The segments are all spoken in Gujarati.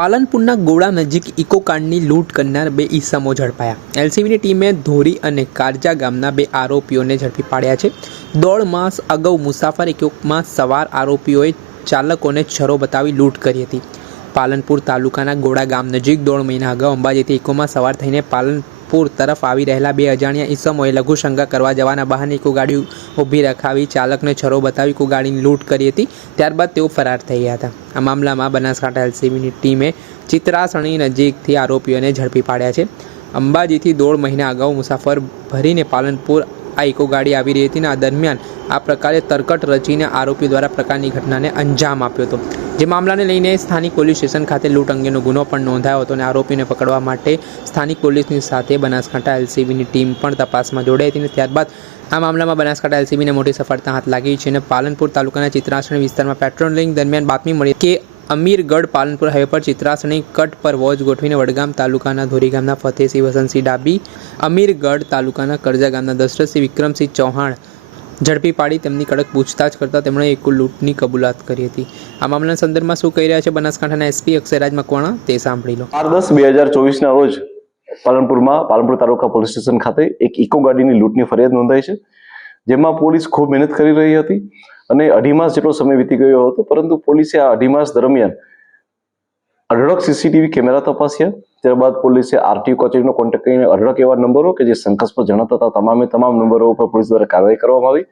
પાલનપુરના ગોળા નજીક ઇકોકાર્ડની લૂંટ કરનાર બે ઈસમો ઝડપાયા। એલસીબીની ટીમે ધોરી અને કારજા ગામના બે આરોપીઓને ઝડપી પાડ્યા છે। દોઢ માસ અગાઉ મુસાફર ઇકોમાં સવાર આરોપીઓએ ચાલકોને છરો બતાવી લૂંટ કરી હતી। પાલનપુર તાલુકાના ગોળા ગામ નજીક દોઢ મહિના અગાઉ અંબાજીથી ઇકોમાં સવાર થઈને પાલનપુર તરફ આવી રહેલા બે અજાણ્યા ઈસમોએ લઘુશંકા કરવા જવાના બહાને ઇકો ગાડી ઊભી રખાવી ચાલકને છરો બતાવી ઇકો ગાડીની લૂંટ કરી હતી। ત્યારબાદ તેઓ ફરાર થઈ ગયા હતા। આ મામલામાં બનાસકાંઠા એલસીબીની ટીમે ચિત્રાસણી નજીકથી આરોપીઓને ઝડપી પાડ્યા છે। અંબાજીથી દોઢ મહિના અગાઉ મુસાફર ભરીને પાલનપુર આ ઇકો ગાડી આવી રહી હતી અને આ દરમિયાન આ પ્રકારે તરકટ રચીને આરોપી દ્વારા પ્રકારની ઘટનાને અંજામ આપ્યો હતો। જે મામલાને લઈને સ્થાનિક પોલીસ સ્ટેશન ખાતે લૂંટ અંગેનો ગુનો પણ નોંધાયો હતો અને આરોપીને પકડવા માટે સ્થાનિક પોલીસની સાથે બનાસકાંઠા એલસીબીની ટીમ પણ તપાસમાં જોડાઈ હતી અને ત્યારબાદ આ મામલામાં બનાસકાંઠા એલસીબીને મોટી સફળતા હાથ લાગી છે અને પાલનપુર તાલુકાના ચિત્રાસણી વિસ્તારમાં પેટ્રોલિંગ દરમિયાન બાતમી મળી કે અમીરગઢ પાલનપુર હાઈવે પર ચિત્રાસણી કટ પર વોચ ગોઠવીને વડગામ તાલુકાના ધોરી ગામના ફતેહસિંહ વસંતસિંહ ડાબી, અમીરગઢ તાલુકાના કરજા ગામના દશરથસિંહ વિક્રમસિંહ ચૌહાણ ઝડપી પાડી તેમની કડક પૂછતાછ કરતાં તેમણે એક લૂંટની કબૂલાત કરી હતી। આ મામલાના સંદર્ભમાં શું કહી રહ્યા છે બનાસકાંઠાના એસપી અક્ષયરાજ મકવાણા તે સાંભળી લો। 4/10/2024 ના રોજ પાલનપુર તાલુકા પોલીસ સ્ટેશન ખાતે એક ઇકો ગાડીની લૂંટની ફરિયાદ નોંધાઈ છે, જેમાં પોલીસ ખૂબ મહેનત કરી રહી હતી અને 2.5 માસ જેટલો સમય વીતી ગયો હતો, પરંતુ પોલીસે આ 2.5 માસ દરમિયાન અઢળક સીસીટીવી કેમેરા તપાસ્યા। ત્યારબાદ પોલીસે આરટીઓ કચેરીનો કોન્ટેક્ટ કરીને અઢળક એવા નંબરો કે જે શંકાસ્પદ જણાતા હતા તમામ નંબરો ઉપર પોલીસ દ્વારા કાર્યવાહી કરવામાં આવી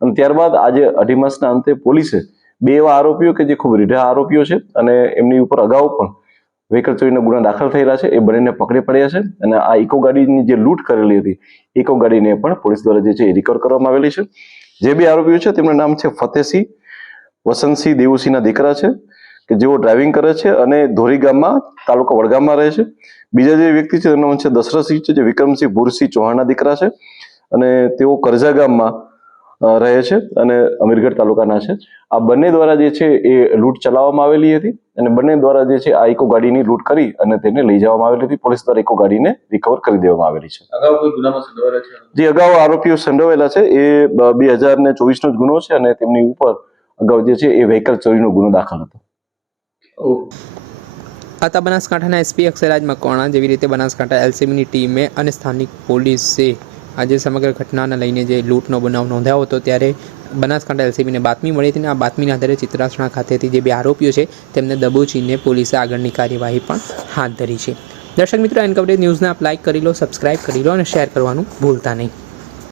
અને ત્યારબાદ આજે 2.5 માસના અંતે પોલીસે બે એવા આરોપીઓ કે જે ખૂબ રીઢા આરોપીઓ છે અને એમની ઉપર અગાઉ પણ વ્હીકલ ચોરીના ગુના દાખલ થયેલા છે, એ બંનેને પકડી પડ્યા છે અને આ ઇકો ગાડીની જે લૂંટ કરેલી હતી ઇકો ગાડીને પણ પોલીસ દ્વારા જે છે એ રિકવર કરવામાં આવેલી છે। જે બે આરોપીઓ છે તેમનું નામ છે ફતેહસિંહ વસંતસિંહ દેવુસિંહના દીકરા છે કે જેઓ ડ્રાઇવિંગ કરે છે અને ધોરી ગામમાં તાલુકા વડગામમાં રહે છે। બીજા જે વ્યક્તિ છે તેનું નામ છે દશરથસિંહ છે, જે વિક્રમસિંહ ભૂરસિંહ ચૌહાણના દીકરા છે અને તેઓ કરજા ગામમાં રહે છે અને અમીરગઢ તાલુકાના છે। આ બંને દ્વારા જે છે એ લૂંટ ચલાવવામાં આવેલી હતી અને બંને દ્વારા જે છે આ ઇકો ગાડીની લૂંટ કરી અને તેને લઈ જવામાં આવેલી હતી। પોલીસ દ્વારા ઇકો ગાડીને રિકવર કરી દેવામાં આવેલી છે। અગાઉ કોઈ ગુનામાં સંડોવાયેલા છે? જે અગાઉ આરોપીઓ સંડોવાયેલા છે એ 2024 નો જ ગુનો છે અને તેમની ઉપર અગાઉ જે છે એ વ્હીકલ ચોરીનો ગુનો દાખલ હતો। હતા બનાસકાંઠાના એસપી અક્ષયરાજ મકવાણા। જેવી રીતે બનાસકાંઠા એલસીબીની ટીમે અને સ્થાનિક પોલીસે આજે સમગ્ર ઘટનાને લઈને જે લૂંટનો બનાવ નોંધાયો હતો ત્યારે બનાસકાંઠા એલસીબીને બાતમી મળી હતી અને આ બાતમીના આધારે ચિત્રાસણા ખાતેથી જે બે આરોપીઓ છે તેમને દબોચીને પોલીસે આગળની કાર્યવાહી પણ હાથ ધરી છે। દર્શક મિત્રો, એન કવરેજ ન્યૂઝને આપ લાઇક કરી લો, સબસ્ક્રાઇબ કરી લો અને શેર કરવાનું ભૂલતા નહીં।